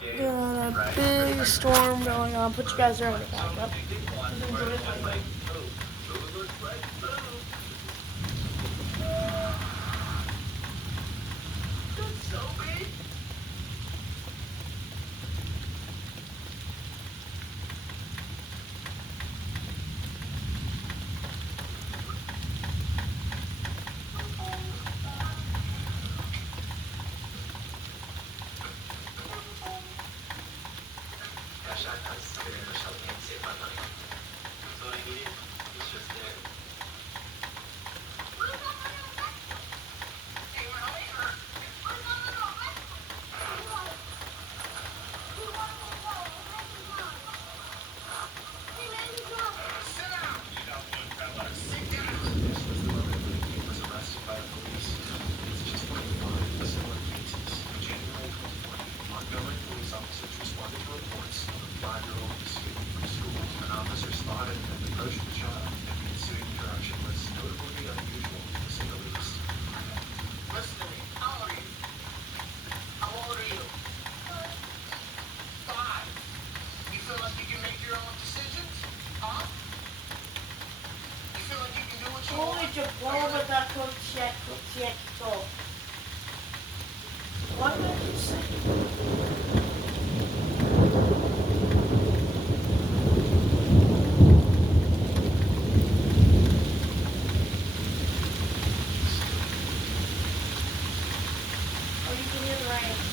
Got a big storm going on. Put you guys there in the backup. What did you say? Oh, you can hear the rain.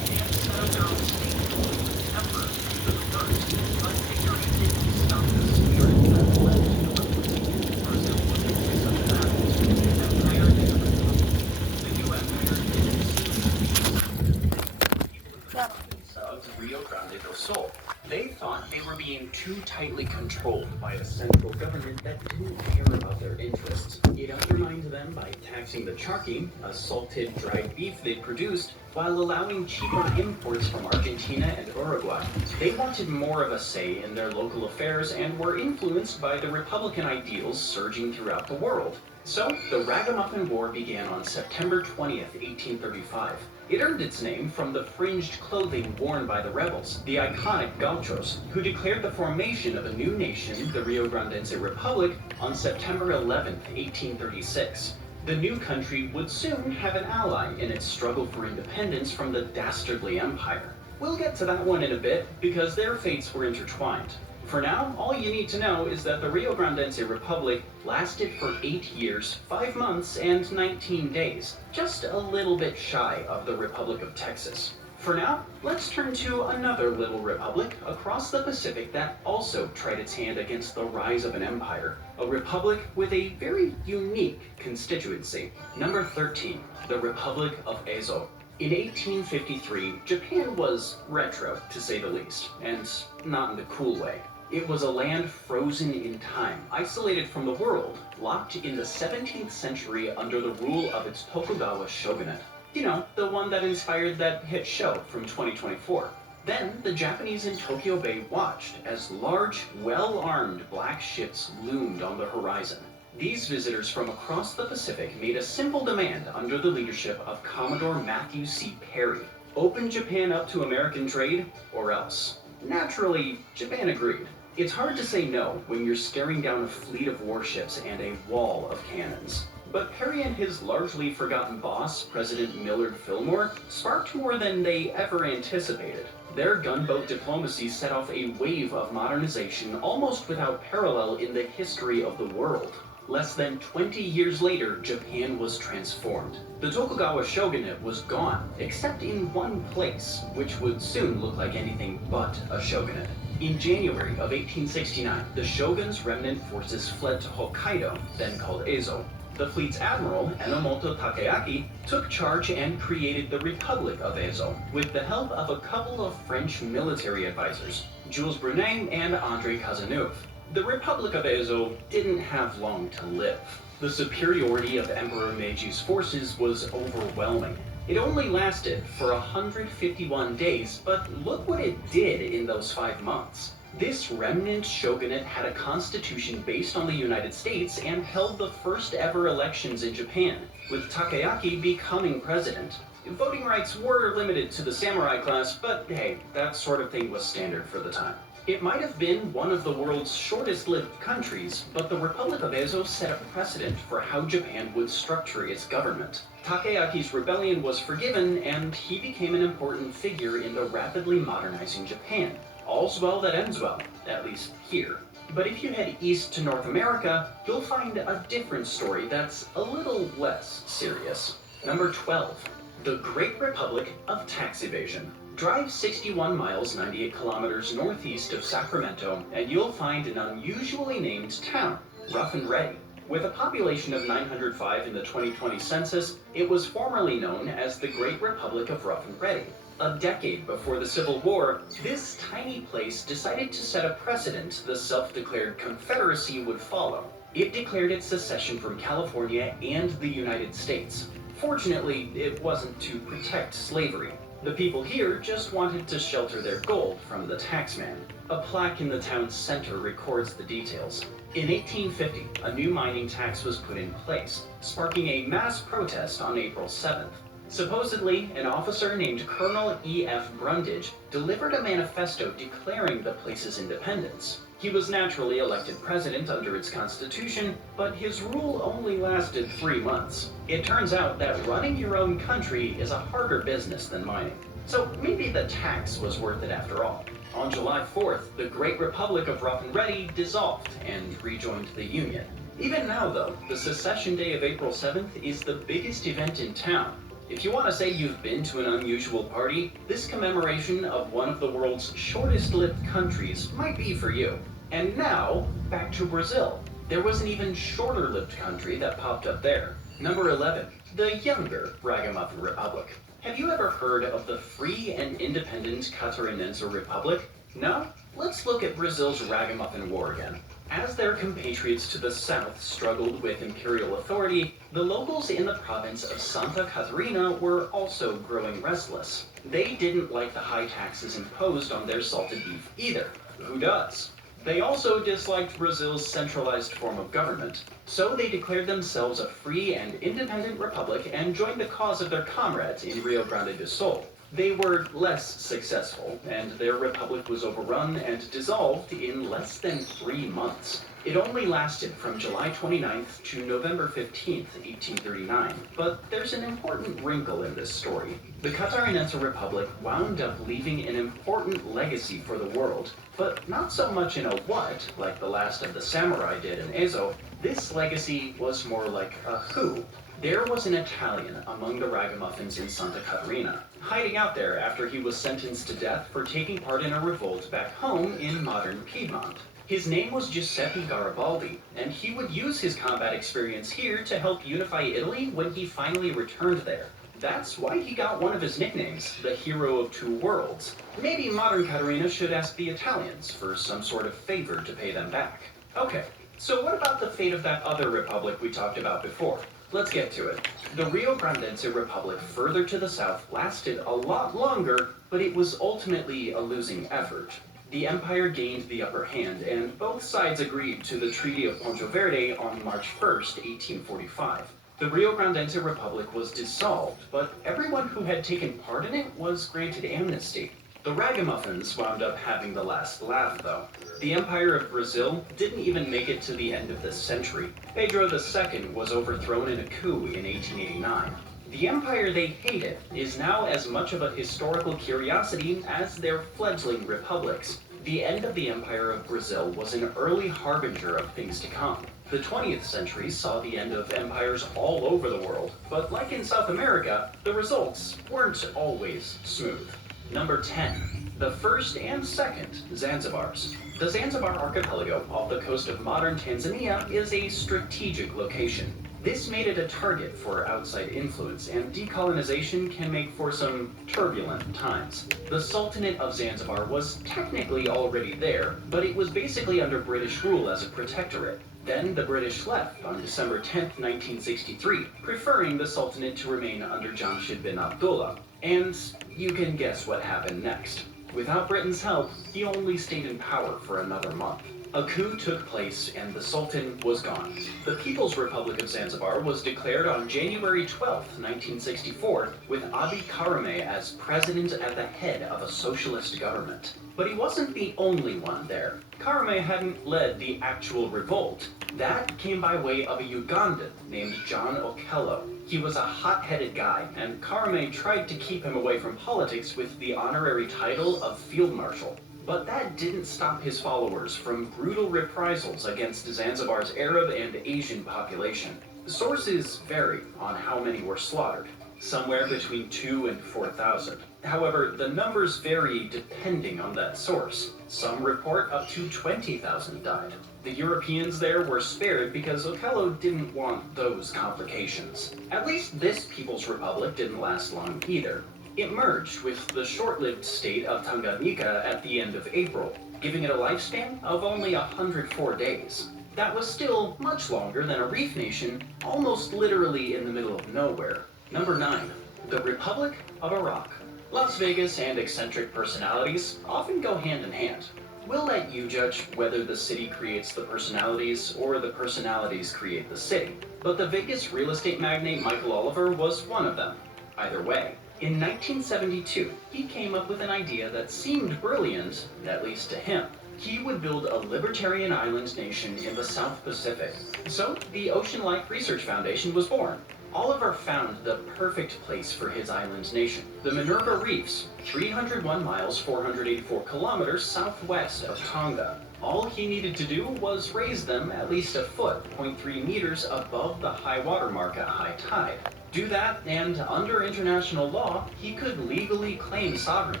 Of Rio Grande do Sul. They thought they were being too tightly controlled by a central government that didn't care about their interests. It undermined them by taxing the charqui, a salted dried beef they produced, while allowing cheaper imports from Argentina and Uruguay. They wanted more of a say in their local affairs and were influenced by the Republican ideals surging throughout the world. So, the Ragamuffin War began on September 20th, 1835. It earned its name from the fringed clothing worn by the rebels, the iconic gauchos, who declared the formation of a new nation, the Rio Grandense Republic, on September 11th, 1836. The new country would soon have an ally in its struggle for independence from the dastardly empire. We'll get to that one in a bit, because their fates were intertwined. For now, all you need to know is that the Rio Grandense Republic lasted for 8 years, 5 months, and 19 days, just a little bit shy of the Republic of Texas. For now, let's turn to another little republic across the Pacific that also tried its hand against the rise of an empire. A republic with a very unique constituency. Number 13, the Republic of Ezo. In 1853, Japan was retro, to say the least, and not in the cool way. It was a land frozen in time, isolated from the world, locked in the 17th century under the rule of its Tokugawa shogunate. You know, the one that inspired that hit show from 2024. Then, the Japanese in Tokyo Bay watched as large, well-armed black ships loomed on the horizon. These visitors from across the Pacific made a simple demand under the leadership of Commodore Matthew C. Perry. Open Japan up to American trade, or else. Naturally, Japan agreed. It's hard to say no when you're staring down a fleet of warships and a wall of cannons. But Perry and his largely forgotten boss, President Millard Fillmore, sparked more than they ever anticipated. Their gunboat diplomacy set off a wave of modernization almost without parallel in the history of the world. Less than 20 years later, Japan was transformed. The Tokugawa shogunate was gone, except in one place, which would soon look like anything but a shogunate. In January of 1869, the shogun's remnant forces fled to Hokkaido, then called Ezo. The fleet's admiral, Enomoto Takeaki, took charge and created the Republic of Ezo, with the help of a couple of French military advisors, Jules Brunet and André Cazeneuve. The Republic of Ezo didn't have long to live. The superiority of Emperor Meiji's forces was overwhelming. It only lasted for 151 days, but look what it did in those 5 months. This remnant shogunate had a constitution based on the United States and held the first ever elections in Japan, with Takeaki becoming president. Voting rights were limited to the samurai class, but hey, that sort of thing was standard for the time. It might have been one of the world's shortest-lived countries, but the Republic of Ezo set a precedent for how Japan would structure its government. Takeaki's rebellion was forgiven, and he became an important figure in the rapidly modernizing Japan. All's well that ends well, at least here. But if you head east to North America, you'll find a different story that's a little less serious. Number 12. The Great Republic of Tax Evasion. Drive 61 miles 98 kilometers northeast of Sacramento and you'll find an unusually named town, Rough and Ready. With a population of 905 in the 2020 census, it was formerly known as the Great Republic of Rough and Ready. A decade before the Civil War, this tiny place decided to set a precedent the self-declared Confederacy would follow. It declared its secession from California and the United States. Fortunately, it wasn't to protect slavery. The people here just wanted to shelter their gold from the taxman. A plaque in the town's center records the details. In 1850, a new mining tax was put in place, sparking a mass protest on April 7th. Supposedly, an officer named Colonel E.F. Brundage delivered a manifesto declaring the place's independence. He was naturally elected president under its constitution, but his rule only lasted 3 months. It turns out that running your own country is a harder business than mining. So maybe the tax was worth it after all. On July 4th, the Great Republic of Rough and Ready dissolved and rejoined the Union. Even now, though, the secession day of April 7th is the biggest event in town. If you want to say you've been to an unusual party, this commemoration of one of the world's shortest-lived countries might be for you. And now, back to Brazil. There was an even shorter-lived country that popped up there. Number 11, the younger Ragamuffin Republic. Have you ever heard of the free and independent Catarinense Republic? No? Let's look at Brazil's Ragamuffin War again. As their compatriots to the south struggled with imperial authority, the locals in the province of Santa Catarina were also growing restless. They didn't like the high taxes imposed on their salted beef either. Who does? They also disliked Brazil's centralized form of government. So they declared themselves a free and independent republic and joined the cause of their comrades in Rio Grande do Sul. They were less successful, and their republic was overrun and dissolved in less than 3 months. It only lasted from July 29th to November 15th, 1839. But there's an important wrinkle in this story. The Catarinense Republic wound up leaving an important legacy for the world, but not so much in a what, like the last of the samurai did in Ezo. This legacy was more like a who. There was an Italian among the ragamuffins in Santa Catarina, hiding out there after he was sentenced to death for taking part in a revolt back home in modern Piedmont. His name was Giuseppe Garibaldi, and he would use his combat experience here to help unify Italy when he finally returned there. That's why he got one of his nicknames, the Hero of Two Worlds. Maybe modern Catarina should ask the Italians for some sort of favor to pay them back. Okay, so what about the fate of that other republic we talked about before? Let's get to it. The Rio Grandense Republic further to the south lasted a lot longer, but it was ultimately a losing effort. The empire gained the upper hand, and both sides agreed to the Treaty of Poncho Verde on March 1st, 1845. The Rio Grandense Republic was dissolved, but everyone who had taken part in it was granted amnesty. The Ragamuffins wound up having the last laugh, though. The Empire of Brazil didn't even make it to the end of this century. Pedro II was overthrown in a coup in 1889. The empire they hated is now as much of a historical curiosity as their fledgling republics. The end of the Empire of Brazil was an early harbinger of things to come. The 20th century saw the end of empires all over the world, but like in South America, the results weren't always smooth. Number 10. The first and second Zanzibars. The Zanzibar archipelago off the coast of modern Tanzania is a strategic location. This made it a target for outside influence, and decolonization can make for some turbulent times. The Sultanate of Zanzibar was technically already there, but it was basically under British rule as a protectorate. Then the British left on December 10, 1963, preferring the Sultanate to remain under Jamshid bin Abdullah. And you can guess what happened next. Without Britain's help, he only stayed in power for another month. A coup took place and the Sultan was gone. The People's Republic of Zanzibar was declared on January 12, 1964, with Abiy Karume as president at the head of a socialist government. But he wasn't the only one there. Karume hadn't led the actual revolt. That came by way of a Ugandan named John Okello. He was a hot-headed guy, and Karume tried to keep him away from politics with the honorary title of Field Marshal. But that didn't stop his followers from brutal reprisals against Zanzibar's Arab and Asian population. Sources vary on how many were slaughtered. somewhere between 2 and 4,000. However, the numbers vary depending on that source. Some report up to 20,000 died. The Europeans there were spared because Okello didn't want those complications. At least this People's Republic didn't last long either. It merged with the short-lived state of Tanganyika at the end of April, giving it a lifespan of only 104 days. That was still much longer than a reef nation, almost literally in the middle of nowhere. Number 9. The Republic of Iraq. Las Vegas and eccentric personalities often go hand in hand. We'll let you judge whether the city creates the personalities or the personalities create the city. But the Vegas real estate magnate Michael Oliver was one of them. Either way, in 1972, he came up with an idea that seemed brilliant, at least to him. He would build a libertarian island nation in the South Pacific. So, the Ocean Life Research Foundation was born. Oliver found the perfect place for his island nation, the Minerva Reefs, 301 miles, 484 kilometers southwest of Tonga. All he needed to do was raise them at least a foot, 0.3 meters above the high water mark at high tide. Do that, and under international law, he could legally claim sovereignty.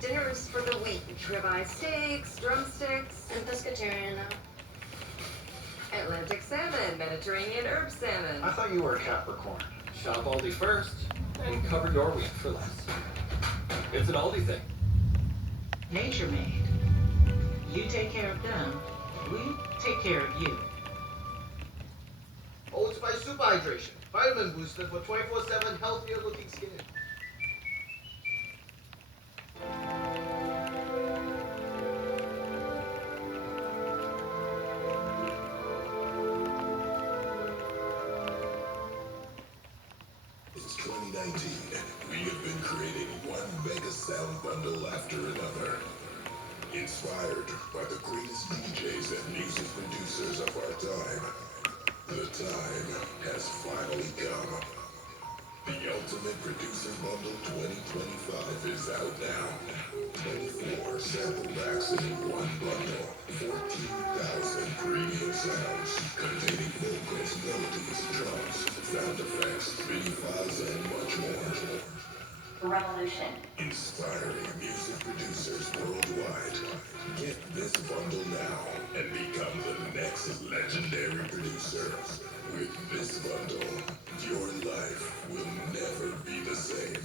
Dinners for the week. Ribeye steaks, drumsticks, And pescatarian now. Atlantic salmon, Mediterranean herb salmon. I thought you were a Capricorn. Shop Aldi first, and cover your week for less. It's an Aldi thing. Nature Maid. You take care of them, we take care of you. Oats by Super Hydration. Vitamin booster for 24/7 healthier looking skin. It's 2019. We have been creating one mega sound bundle after another. Inspired by the greatest DJs and music producers of our time. The time has finally come. The Ultimate Producer Bundle 2025 is out now. 24 sample packs in one bundle. 14,000 premium sounds containing vocals, melodies, drums, sound effects, MIDI files, and much more. Revolution. Inspiring music producers worldwide. Get this bundle now and become the next legendary producer. With this bundle, your life will never be the same.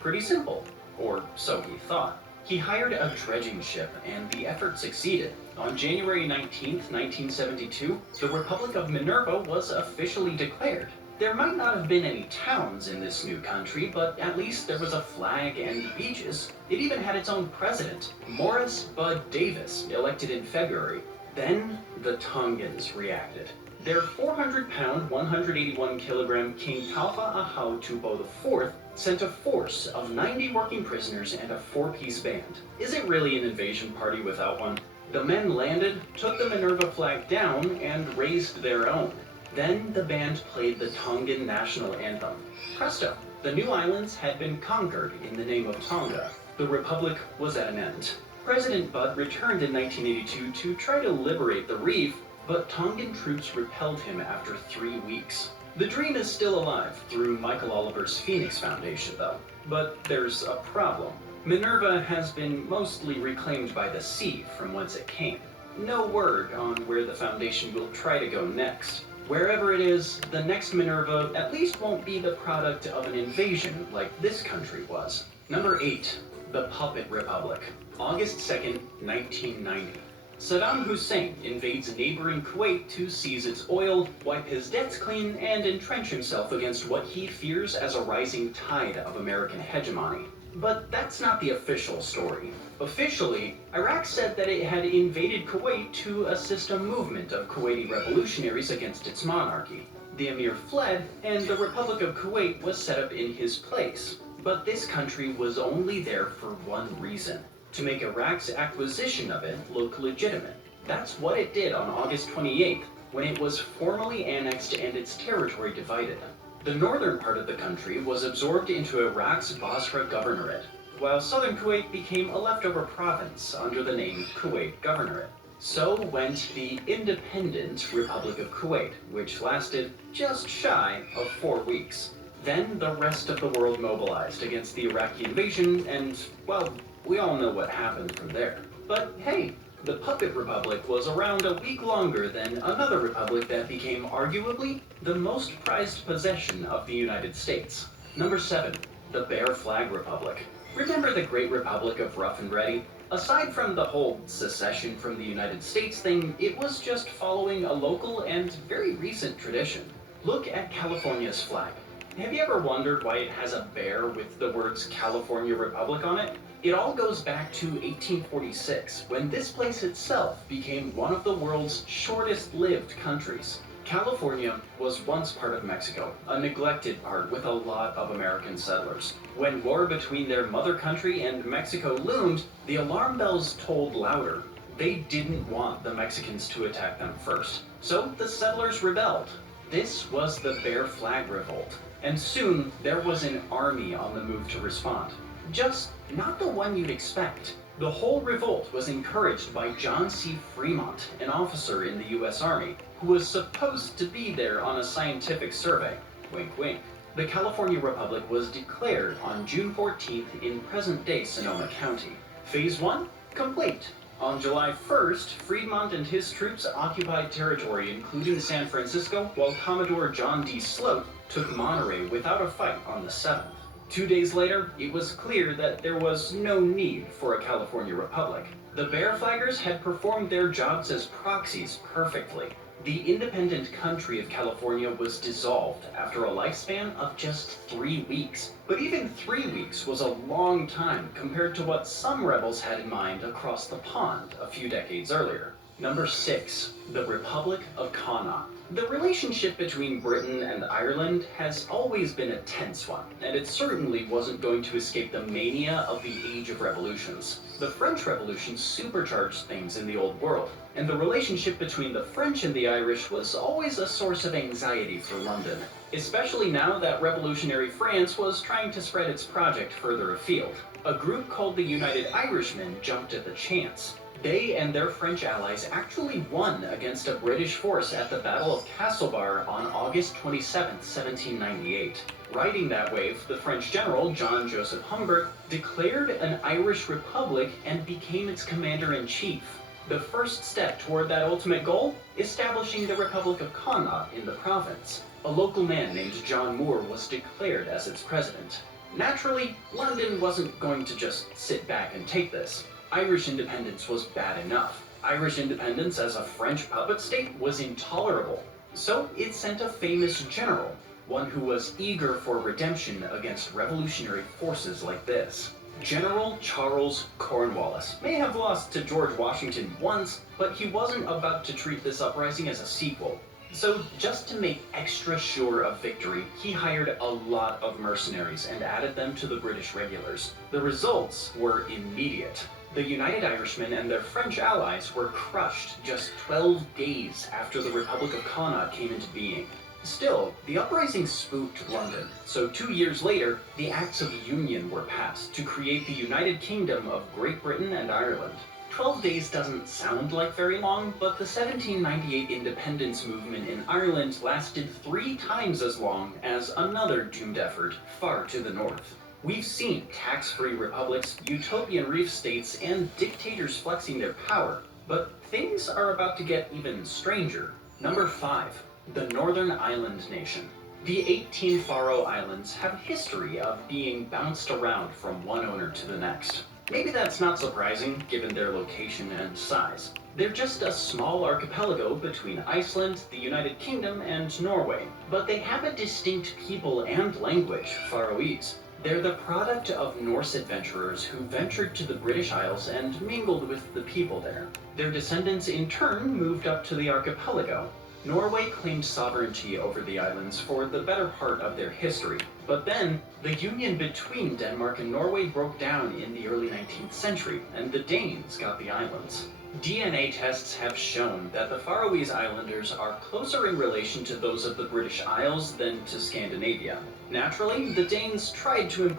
Pretty simple, or so he thought. He hired a dredging ship, and the effort succeeded. On January 19th, 1972, the Republic of Minerva was officially declared. There might not have been any towns in this new country, but at least there was a flag and beaches. It even had its own president, Morris Bud Davis, elected in February. Then the Tongans reacted. Their 400-pound, 181-kilogram King Taufa Ahau Tupou IV sent a force of 90 working prisoners and a 4-piece band. Is it really an invasion party without one? The men landed, took the Minerva flag down, and raised their own. Then the band played the Tongan national anthem. Presto! The new islands had been conquered in the name of Tonga. The republic was at an end. President Bud returned in 1982 to try to liberate the reef, but Tongan troops repelled him after 3 weeks. The dream is still alive through Michael Oliver's Phoenix Foundation, though. But there's a problem. Minerva has been mostly reclaimed by the sea from whence it came. No word on where the Foundation will try to go next. Wherever it is, the next Minerva at least won't be the product of an invasion like this country was. Number 8. The Puppet Republic. August 2nd, 1990. Saddam Hussein invades neighboring Kuwait to seize its oil, wipe his debts clean, and entrench himself against what he fears as a rising tide of American hegemony. But that's not the official story. Officially, Iraq said that it had invaded Kuwait to assist a movement of Kuwaiti revolutionaries against its monarchy. The emir fled, and the Republic of Kuwait was set up in his place. But this country was only there for one reason: to make Iraq's acquisition of it look legitimate. That's what it did on August 28th, when it was formally annexed and its territory divided. The northern part of the country was absorbed into Iraq's Basra Governorate, while southern Kuwait became a leftover province under the name Kuwait Governorate. So went the independent Republic of Kuwait, which lasted just shy of 4 weeks. Then the rest of the world mobilized against the Iraqi invasion, and, well, we all know what happened from there. But hey, the Puppet Republic was around a week longer than another republic that became arguably the most prized possession of the United States. Number 7, the Bear Flag Republic. Remember the Great Republic of Rough and Ready? Aside from the whole secession from the United States thing, it was just following a local and very recent tradition. Look at California's flag. Have you ever wondered why it has a bear with the words California Republic on it? It all goes back to 1846, when this place itself became one of the world's shortest-lived countries. California was once part of Mexico, a neglected part with a lot of American settlers. When war between their mother country and Mexico loomed, the alarm bells tolled louder. They didn't want the Mexicans to attack them first, so the settlers rebelled. This was the Bear Flag Revolt, and soon there was an army on the move to respond. Just not the one you'd expect. The whole revolt was encouraged by John C. Fremont, an officer in the U.S. Army, who was supposed to be there on a scientific survey. Wink, wink. The California Republic was declared on June 14th in present-day Sonoma County. Phase 1? Complete. On July 1st, Fremont and his troops occupied territory including San Francisco, while Commodore John D. Sloat took Monterey without a fight on the 7th. 2 days later, it was clear that there was no need for a California Republic. The Bear Flaggers had performed their jobs as proxies perfectly. The independent country of California was dissolved after a lifespan of just 3 weeks. But even 3 weeks was a long time compared to what some rebels had in mind across the pond a few decades earlier. Number 6, the Republic of Connaught. The relationship between Britain and Ireland has always been a tense one, and it certainly wasn't going to escape the mania of the Age of Revolutions. The French Revolution supercharged things in the Old World, and the relationship between the French and the Irish was always a source of anxiety for London, especially now that revolutionary France was trying to spread its project further afield. A group called the United Irishmen jumped at the chance. They and their French allies actually won against a British force at the Battle of Castlebar on August 27, 1798. Riding that wave, the French general, John Joseph Humbert, declared an Irish republic and became its commander-in-chief. The first step toward that ultimate goal? Establishing the Republic of Connaught in the province. A local man named John Moore was declared as its president. Naturally, London wasn't going to just sit back and take this. Irish independence was bad enough. Irish independence as a French puppet state was intolerable. So it sent a famous general, one who was eager for redemption against revolutionary forces like this. General Charles Cornwallis may have lost to George Washington once, but he wasn't about to treat this uprising as a sequel. So just to make extra sure of victory, he hired a lot of mercenaries and added them to the British regulars. The results were immediate. The United Irishmen and their French allies were crushed just 12 days after the Republic of Connaught came into being. Still, the uprising spooked London, so 2 years later, the Acts of Union were passed to create the United Kingdom of Great Britain and Ireland. 12 days doesn't sound like very long, but the 1798 independence movement in Ireland lasted 3 times as long as another doomed effort far to the north. We've seen tax-free republics, utopian reef states, and dictators flexing their power, but things are about to get even stranger. Number 5, the Northern Island Nation. The 18 Faroe Islands have a history of being bounced around from one owner to the next. Maybe that's not surprising, given their location and size. They're just a small archipelago between Iceland, the United Kingdom, and Norway, but they have a distinct people and language, Faroese. They're the product of Norse adventurers who ventured to the British Isles and mingled with the people there. Their descendants in turn moved up to the archipelago. Norway claimed sovereignty over the islands for the better part of their history, but then the union between Denmark and Norway broke down in the early 19th century, and the Danes got the islands. DNA tests have shown that the Faroese Islanders are closer in relation to those of the British Isles than to Scandinavia. Naturally, the Danes tried to impose